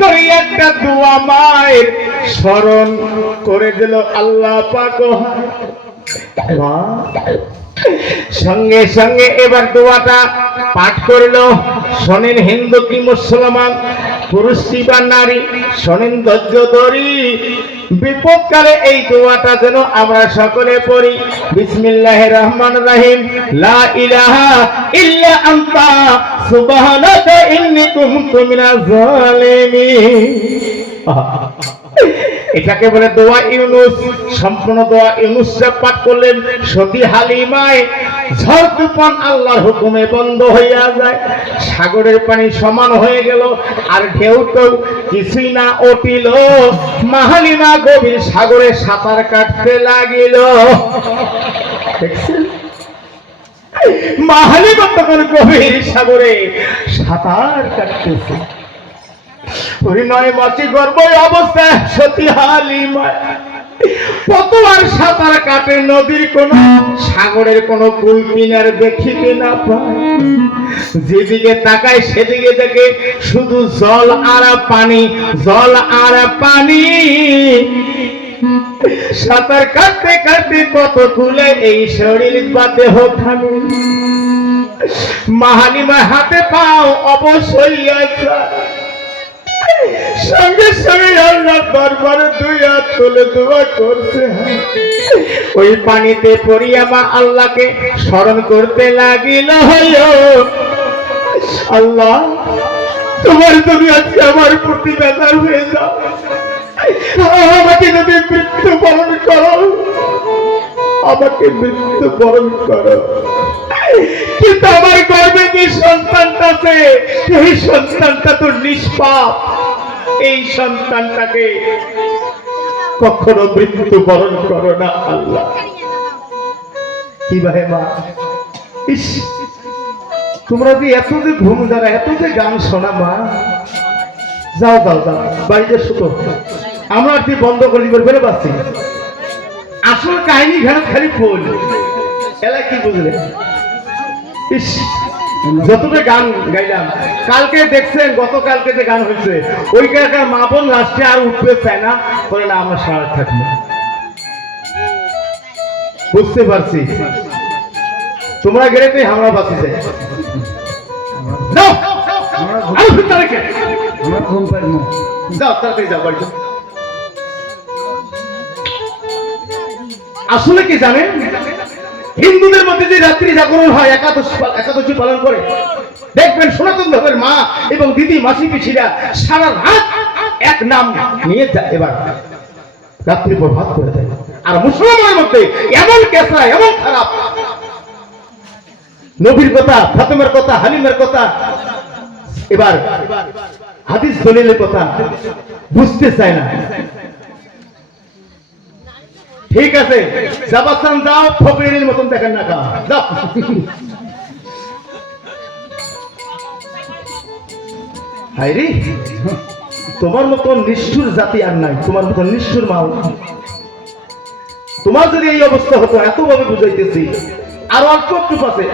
করে একটা দোয়া মায়ের স্মরণ করে দিল আল্লাহ পাক। মা সঙ্গে সঙ্গে এবার দোয়াটা পাঠ করল। শোনেন হিন্দু কি মুসলমান? পুরুষ বা নারী? শোনেন ধৈর্য ধরি। বিপদকালে এই দোয়াটা যেন আমরা সকলে পড়ি। বিসমিল্লাহ রহমান রাহিম। লা ইলাহা ইল্লা আনতা। সুবহানাকা ইন্নী কুনতু মিনাজ জালিমিন। এটাকে বলে দোয়া ইউনুস। সম্পূর্ণ দোয়া ইউনুস পাঠ করলেন, সতী হালিমায় ঝড় তুফান আল্লাহর হুকুমে বন্ধ হইয়া যায়। সাগরের পানি সমান হয়ে গেল, আর ঢেউ তো কিছুই না উঠিল মাহালিমা গভীর সাগরে সাঁতার কাটতে লাগিল। মাহালিমা তখন গভীর সাগরে সাঁতার কাটতেছে। পরিণয় মাসি গর্ব অবস্থা, সতী হালিমা কত আর সাঁতার কাটে নদীর কোন সাগরের কোন কুল কিনার দেখিতে না পায়। যেদিকে তাকায় সেদিকে দেখে শুধু জল আর পানি, জল আর পানি। সাঁতার কাটতে কাটতে কত তুলে এই শরীর বা দেহ খানি মাহালিমা হাতে পাও অবশ্যই আছে সঙ্গে সঙ্গে আল্লাহ বারবার দুই হাত তুলে দোয়া করছে। ওই পানিতে পড়িয়া মা আল্লাহকে স্মরণ করতে লাগিল। হইও আল্লাহ তোমার তুমি আজকে আমার প্রতি বেজার হয়ে যাও। আমাকে যদি মৃত্যু বরণ করো আমাকে মৃত্যু বরণ করো কিন্তু আমার গর্বে যে এই সন্তানটা তো নিষ্পাপ। এই সন্তানটাকে কখনো মৃত্যু বরণ করো না, আল্লাহ। কি ভাই মা? তোমরা যে এত যে ঘুম যারা, এত যে গান শোনা মা, যাও যাও যাও, বাড়িতে শুতো আমরা কি বন্ধ করে দিবার বেড়ে পাচ্ছি আসল কাহিনী ঘাট খালি ফুল এলা কি বুঝলে? ইস যতটা গান গাইলাম কালকে দেখছেন গতকালকে যে গান হয়েছে ওই কালকার মা বোন লাস্টে আর উঠতে চায় না বলে না আমরা সারা থাকব। বুঝতে পারছি। তোমরা গেলে তো আমরা বাঁচি আসলে কি জানেন? হিন্দুদের মধ্যে যে রাত্রি জাগরণ হয়, একাদশ একাদশী পালন করে, দেখবেন সনাতন ধর্মের মা এবং দিদি, মাসি, পিসিরা সারা রাত এক নাম নিয়ে যায় এবার রাত্রি প্রভাত করে দেয়। আর মুসলমানের মধ্যে এমন কেসা এমন খারাপ। নবীর কথা, ফাতেমার কথা, হালিমের কথা, এবার হাদিস দলিলের কথা বুঝতে চায় না। ঠিক আছে। জাবাসান যাও, ফকিরের মতন দেখেন না কা যাও। হাইরি তোমার মতন নিষ্ঠুর জাতি আর নাই, তোমার মতন নিষ্ঠুর মা তোমার যদি এই অবস্থা হতো এত ভাবে বুঝাইতেছি। আর অল্প একটু পাশে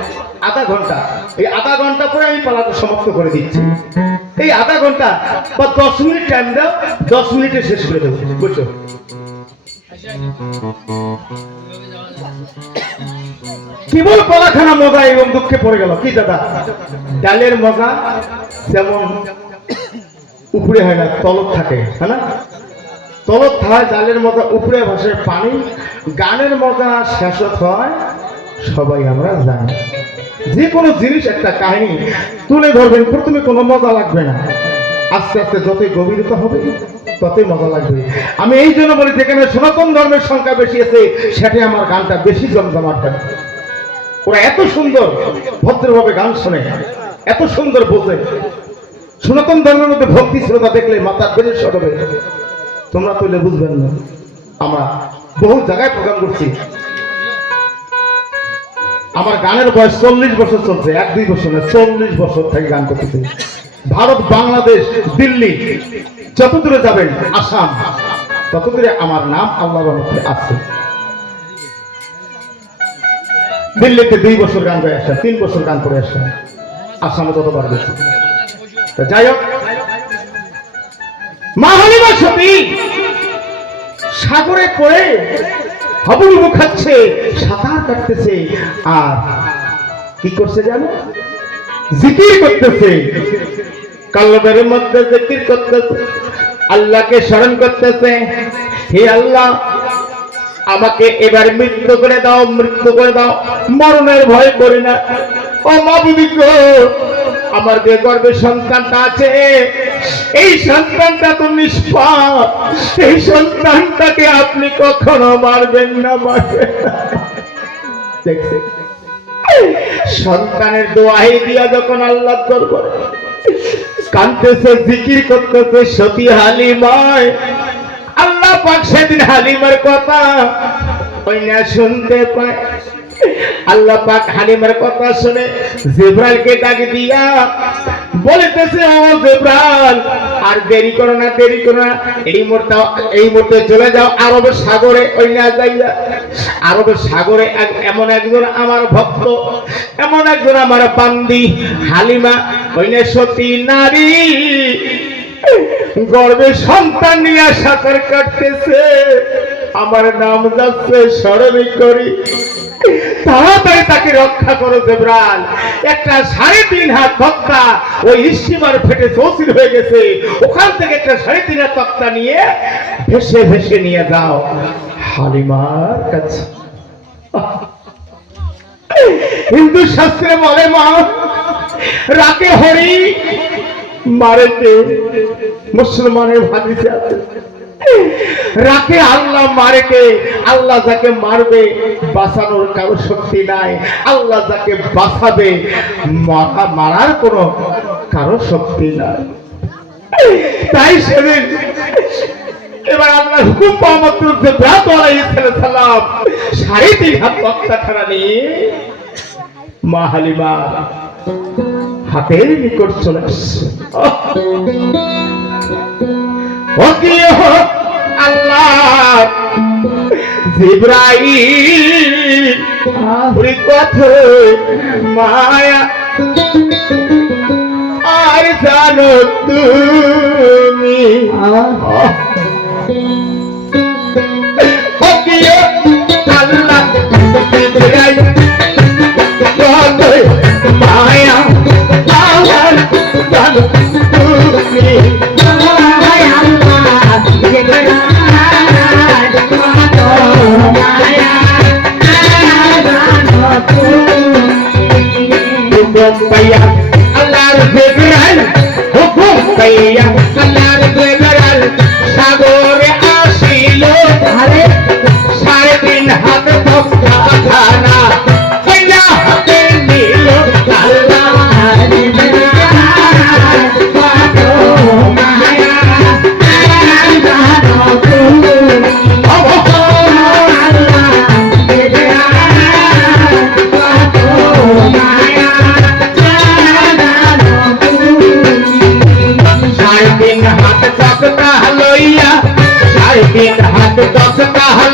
আধা ঘণ্টা। এই আধা ঘণ্টা পরে আমি পালাটা সমাপ্ত করে দিচ্ছি। এই আধা ঘণ্টা বা দশ মিনিট টাইম দাও, দশ মিনিটে শেষ করে দেবো। বুঝছ? কেবল কলাখানা মজা এবং দুঃখে পড়ে গেল। কি দাদা? ডালের মজা যেমন উপরে হয় না তলব থাকে হ্যাঁ না? তলব থাকে ডালের মজা উপরে ভাসে পানি, গানের মজা শেষ হয়, সবাই আমরা জানি। যে কোনো জিনিস একটা কাহিনী তুলে ধরবেন, প্রথমে কোনো মজা লাগবে না। আস্তে আস্তে যতই গভীরতা হবে, ততই মজা লাগবে। আমি এই জন্য বলি, যেখানে সনাতন ধর্মের সংখ্যা বেশি আছে, সেটি আমার গানটা বেশি জমজমাট ওরা এত সুন্দর ভদ্রভাবে গান শোনে, এত সুন্দর বোঝে। সনাতন ধর্মের মধ্যে ভক্তি শ্রদ্ধা দেখলে মাথা বেড়ে সরবে। তোমরা তুলে বুঝবেন না, আমরা বহু জায়গায় প্রোগ্রাম করছি। আমার গানের বয়স চল্লিশ বছর চলছে, এক দুই বছর না, চল্লিশ বছর থেকে গান করতেছি। ভারত, বাংলাদেশ, দিল্লি যত দূরে যাবেন, আসাম তত দূরে আমার নাম আল্লাহর রহমতে আছে। দিল্লিতে দুই বছর গান করে আসা তিন বছর গান করে আসা আসামে ততবার বেশি যাই হোক মা হালিমা সাগরে পড়ে হাবুডুবু খাচ্ছে, সাঁতার কাটতেছে, আর কি করছে জানো? জিকির করতেছে। কলবের মধ্যে জিকির করতেছে, আল্লাহকে স্মরণ করতেছে, হে আল্লাহ, আমাকে এবার মৃত্যু করে দাও, মৃত্যু করে দাও, মরণের ভয় করি না। ও মাবুদি আমার যে গর্বে সন্তানটা আছে, এই সন্তানটা তো নিষ্পাপ, এই সন্তানটাকে আপনি কখনো মারবেন না, মারবেন সন্তানের দোয়াই দিয়া যখন আল্লাহ দরবারে কানতেছে, জিকির করতেছে, সতী হালিমায়। আল্লাহ পাক সেদিন হালিমার কথা কইনা, শুনতে পায়। আল্লাহ পাক হালিমার কথা শুনে জিব্রাইলকে ডাক দিয়া বলিতেছে, ও জিব্রাইল, আর দেরি করো না, দেরি করো না। এই মুহূর্তে এই মুহূর্তে চলে যাও আরব সাগরে, ওই না যাইয়া আরব সাগরে এমন একজন আমার ভক্ত, এমন একজন আমার বান্দি, হালিমা, ওই না সতী নারী। গর্বে সন্তান নিয়ে সাঁতার কাটতেছে। আমার নাম যাচ্ছে স্মরণই করি। তাকে রক্ষা করো একটা সাড়ে তিন ওই ফেটে হয়ে গেছে। ওখান থেকে একটা সাড়ে তিন নিয়ে ভেসে ভেসে নিয়ে যাও। হিন্দু শাস্ত্রে বলে, মা, রাকে হরি মারেতে মুসলমানের ভাবিতে আছে রাকে আল্লাহ মারেকে, আল্লাহ যাকে মারবে, বাঁচানোর কারও শক্তি নাই। আল্লাহ যাকে বাঁচাবে মারা- মারার কোনো কারও শক্তি নাই। তাই সেদিন এবার আল্লাহ হুকুম যে ব্রাত সালাম সাড়ে তিন হাত বক্তা খানা নিয়ে মা হালিমা হাতের নিকট চলে আসছে। কি আল্লাহ। মায়া। আর জানো তুমি সাগরে আসিল আরে সাড়ে তিন হাত তক্তা হাত তক্তা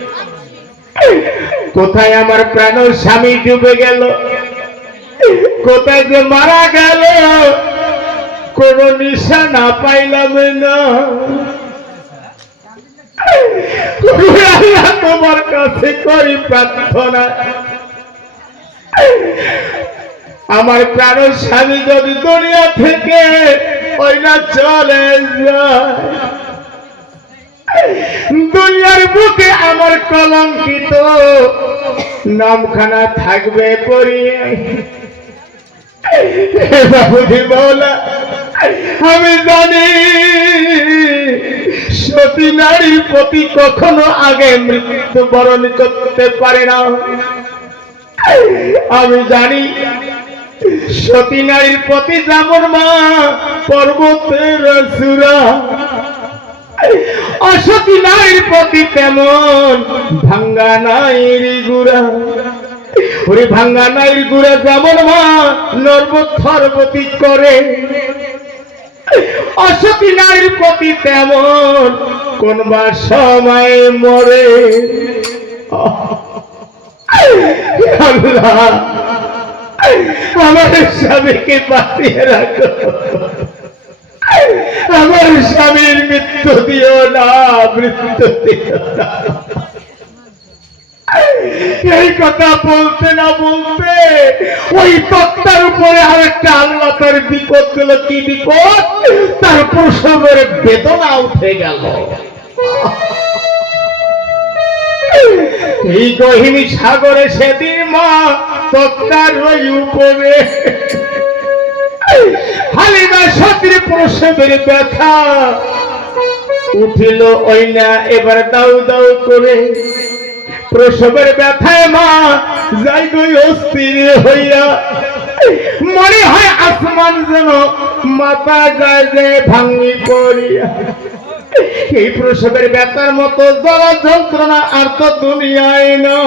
কোথায় আমার প্রাণ স্বামী ডুবে গেল? কোথায় যে মারা গেল? কোন নিশানা পাইলাম না। তোমার কাছে করি প্রার্থনা। আমার প্রাণ স্বামী যদি দুনিয়া থেকে ওই না চলে যায় দুনিয়ার বুকে আমার কলঙ্কিত। নামখানা থাকবে পড়িয়ে। বাবুজি বলা আমি জানি সতী নারীর প্রতি কখনো আগে মৃত্যু বরণ করতে পারে না। আমি জানি সতী নারীর প্রতি যেমন মা পর্বতের সুরা অসতী নারীর প্রতি তেমন ভাঙ্গা নাইর গুড়া। ওরে ভাঙ্গা নাইর গুড়া যেমন মা নর্ব থরবতী করে। অসতী নারীর প্রতি তেমন কোন বা সময় মরে। আমার স্বামীকে বাঁচিয়ে রাখো। আমার স্বামীর মৃত্যু দিও না, মৃত্যু এই কথা বলতে না বলতে, ওই তক্তার উপরে আরেকটা আল্লাহ তার বিপদ দিল কি বিপদ? তার প্রসবের বেদনা উঠে গেল। এই গহিনী সাগরে সেদিন মা তক্তার ওই উপরে হালিমা সতীর প্রসবের ব্যথা। উঠিল ওই না এবার দাউ দাউ করে। প্রসবের ব্যথায় মা, যাই গই অস্থির হইয়া। মনে হয় আসমান যেন মাথা যায় যে ভাঙ্গি পড়িয়া। এই প্রসবের ব্যথার মতো জল যন্ত্রণা আর তো দুনিয়ায় না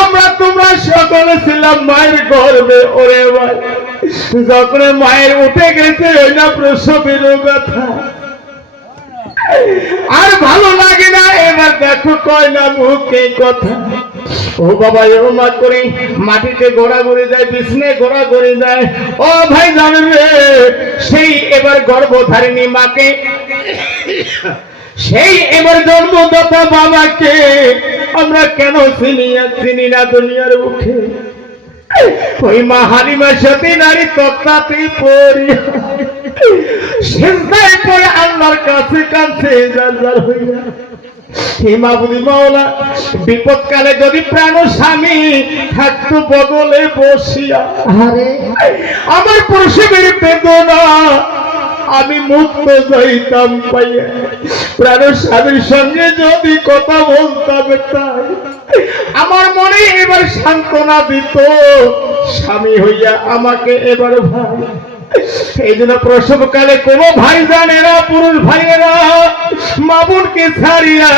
আমরা তোমরা সকলে ছিলাম মায়ের গর্বে ওরে ভাই। যখন মায়ের উঠে গেছে, ওই না প্রসবের ব্যথা আর ভালো লাগে না, এবার দেখো কয় না মুখে কথা। ও বাবা ও মা করে মাটিতে ঘোরাঘুরি দেয় বিষ্ণে ঘোরাঘুরি যায়। ও ভাই জানেন রে, সেই এবার গর্ভধারিণী মাকে সেই এবার জন্মদাতা বাবাকে আমরা কেন চিনি চিনি না দুনিয়ার মুখে। ওই মা হালিমা সতী নারী তত্ত্বাতেই পড়ি। সিজদায় পড়ে আল্লাহর কাছে কাছে জানজার হইয়া। হিমাবুদি মাওলা বিপদকালে যদি প্রাণ স্বামী থাকতো বদলে বসিয়া। আমার প্রসবের বেদনা। আমি মুক্ত যাইতাম পাইয়া। প্রাণ স্বামীর সঙ্গে যদি কথা বলতাম তাই আমার মনে এবার সান্ত্বনা দিত, স্বামী হইয়া আমাকে এবার ভাই এই জন্য প্রসবকালে কোনো ভাই জানে না পুরুষ ভাইয়েরা, মামুনকে ছাড়িয়া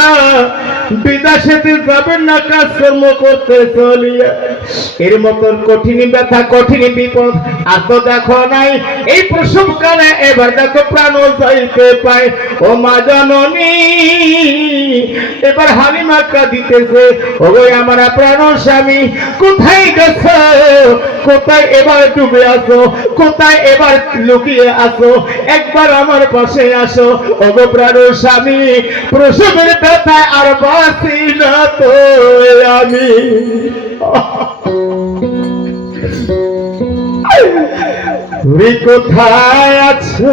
বিদেশেতে যাবেন না, কাজকর্ম করতে চলিয়া। এর মতন কঠিন ব্যথা, কঠিন বিপদ আর তো দেখো নাই। এই প্রসবকালে এবার দেখো প্রাণ যাইতে পায়। ও মা জননী, এবার হালিমাক্কা দিতেছে ওগো আমার প্রাণ স্বামী, কোথায় গেছো? কোথায় এবার ডুবে আসো কোথায় এবার লুকিয়ে আসো, একবার আমার পাশে আসো। ওগো প্রাণ স্বামী, প্রসবের ব্যথায় আর বাসি না তো আমি। কোথায় আছো?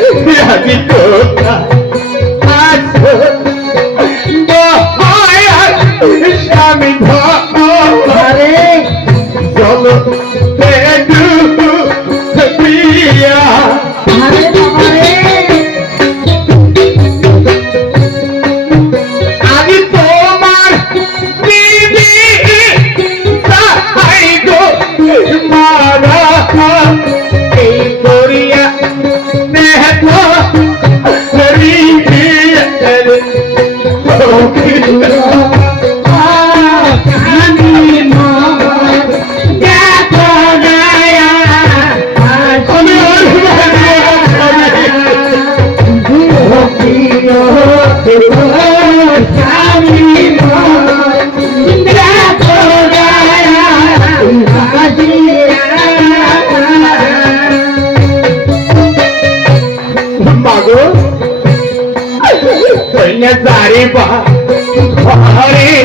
আমি কোথায় नजारे बाहरी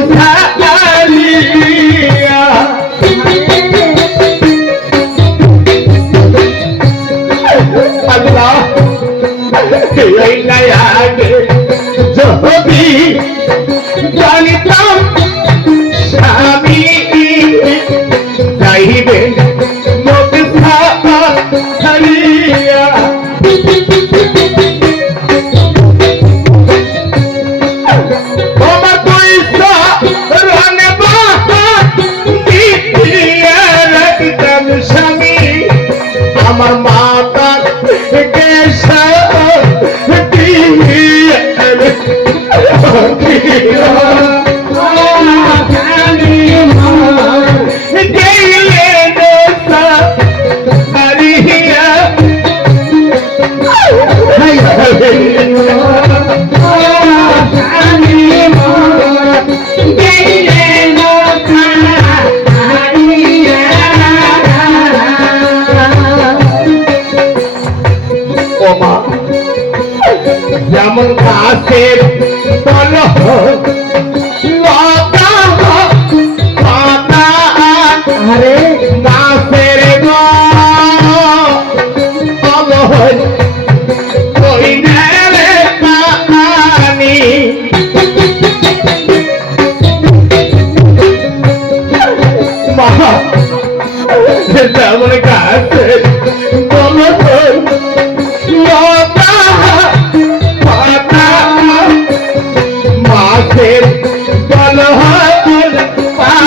মত হল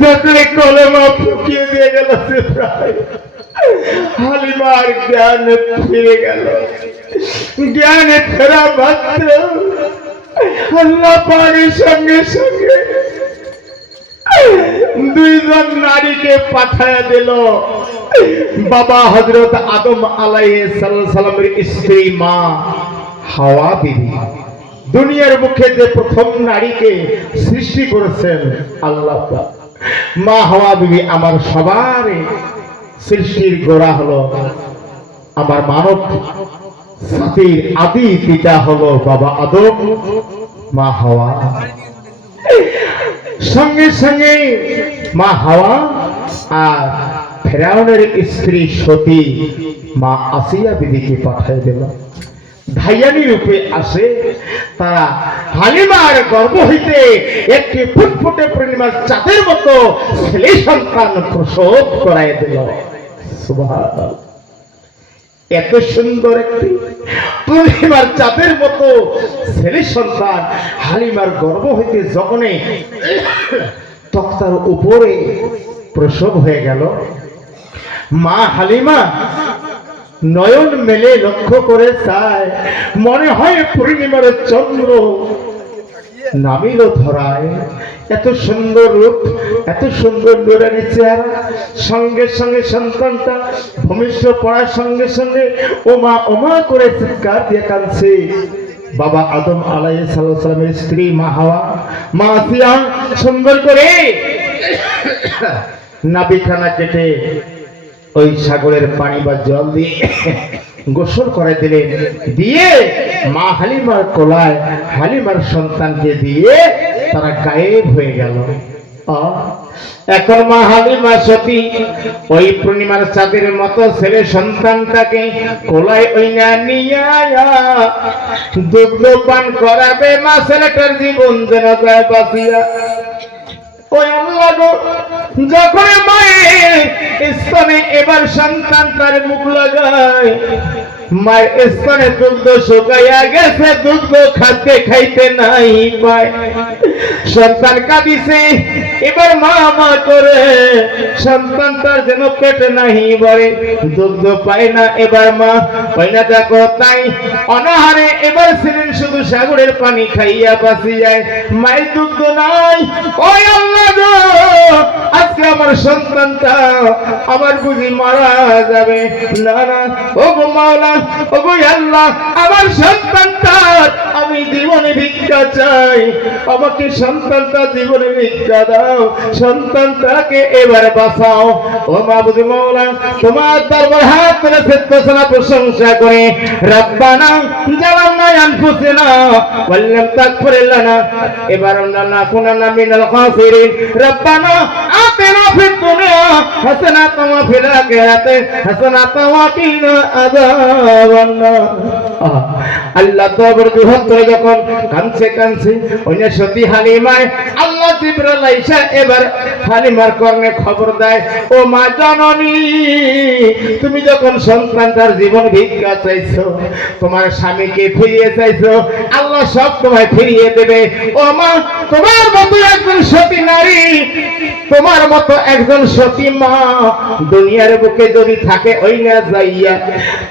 যতই কলেমা ফুকিয়ে দিয়ে গেল জিব্রাইল হালিমার জ্ঞান ফিরে গেল। জ্ঞানে ফেরা মাত্র আল্লাহ পাকের সঙ্গে সঙ্গে দুইজন নারীকে পাঠায় দিল। বাবা হজরত আদম আলাইহি সালামের স্ত্রী মা হাওয়া বিবি। দুনিয়ার মুখে যে প্রথম নারীকে সৃষ্টি করেছেন, আল্লাহ মা হাওয়া বিবি আমার সবার সৃষ্টির গোড়া হলো আমার মানব। জাতির আদি পিতা হলো বাবা আদম, মা হাওয়া। সঙ্গে সঙ্গে মা হাওয়া আর ফেরাউনের স্ত্রী সতী, মা আসিয়া বিদিকে পাঠাই দিল। ভাইয়ানি রূপে আসে তারা হালিমার গর্ভ হইতে একটি ফুটফুটে পূর্ণিমার চাঁদের মতো ছেলে সন্তান প্রসব করাই দিল। এত সুন্দর একটি পূর্ণিমার চাঁদের মতো ছেলে সন্তান হালিমার গর্ভ হইতে যখনে তক্তার উপরে প্রসব হয়ে গেল। মা হালিমা নয়ন মেলে লক্ষ্য করে চায়। মনে হয় পূর্ণিমার চন্দ্র। নামিল ধরায়। এত সুন্দর রূপ, এত সুন্দর নুরানি চেহারা। সঙ্গে সঙ্গে সন্তানটা ভূমিষ্ঠ পড়ার সঙ্গে সঙ্গে ওমা ওমা করে চিৎকার দিয়ে কাঁদছে। বাবা আদম আলাই সাল্লামের স্ত্রী মা হাওয়া, মা আসিয়া সুন্দর করে নাবিখানা কেটে ওই সাগরের পানি বা জল দিয়ে গোসল করে দিলেন। দিয়ে মা হালিমার কোলায় হালিমার সন্তানকে দিয়ে তারা গায়েব হয়ে গেল। এখন মা হালিমা সতী, ওই পূর্ণিমার চাঁদের মতো ছেলে সন্তানটাকে কোলায় ওই না দুগ্ধ পান করাবে মা ছেলেটার জীবন যেন যায় বাঁচিয়া। ওই আল্লাহ যখন মায়ের সন্তান তার মুখ লাগায়। মায়ের স্তনে দুগ্ধ শুকাইয়া গেছে, দুগ্ধ খাতে খাইতে নাই পায় সন্তান কাঁদিছে, এবার মা মা করে। সন্তান তার যেন পেটে নাহি বলে দুগ্ধ পায় না এবার মা। পাই না দেখো তাই, অনাহারে এবার ছিলেন শুধু সাগরের পানি খাইয়া বাঁচি যায়। মায়ের দুগ্ধ নাই, ওই আল্লাহ আজকে আমার সন্তানটা আমার বুঝি মারা যাবে। না না ও মাওলা আমার সন্তানটা, আমি জীবনে ভিক্ষা চাই। আমাকে সন্তানটা জীবনে ভিক্ষা দাও, সন্তানটাকে এবার বাঁচাও। ও মাবুদি মাওলা, তোমার দরবার হাত তুলে ফেতনা প্রশংসা করে, রব্বানা, জালামনা আনফুসিনা, ওয়াল্লাম তাগফির লানা, এবার আমরা না কুনানা মিনাল খাসিরিন। রব্বানা আতিনা ওয়া ফিল আখিরাতি হাসানাতাও ওয়া কিনা আযাবান নার আহ, আল্লাহ তবর বৃহত্তর যখন কাঁদছে কাঁদছে। ওই না সতী হালিমায় আল্লাহ জিব্রাইল আইসা এবার হালিমার কর্ণে খবর দেয়, ও মা জননী, তুমি যখন সন্তানটার জীবন ভিক্ষা চাইছো, তোমার স্বামীকে ফিরিয়ে চাইছো, আল্লাহ সব তোমায় ফিরিয়ে দেবে। ও মা, তোমার মতো একজন সতী নারী, তোমার মতো একজন সতী মা দুনিয়ার বুকে যদি থাকে ওই না যাইয়া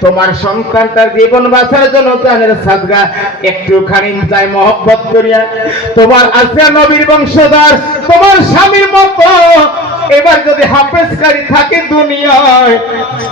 তোমার সন্তানটার জীবন বাঁচার জন্য জানের সাদগা একটুখানি যায় মহব্বত করিয়া, তোমার আসিয়া নবীর বংশধর, তোমার স্বামীর মতো। এবার যদি হাফেজকারী থাকে দুনিয়ায়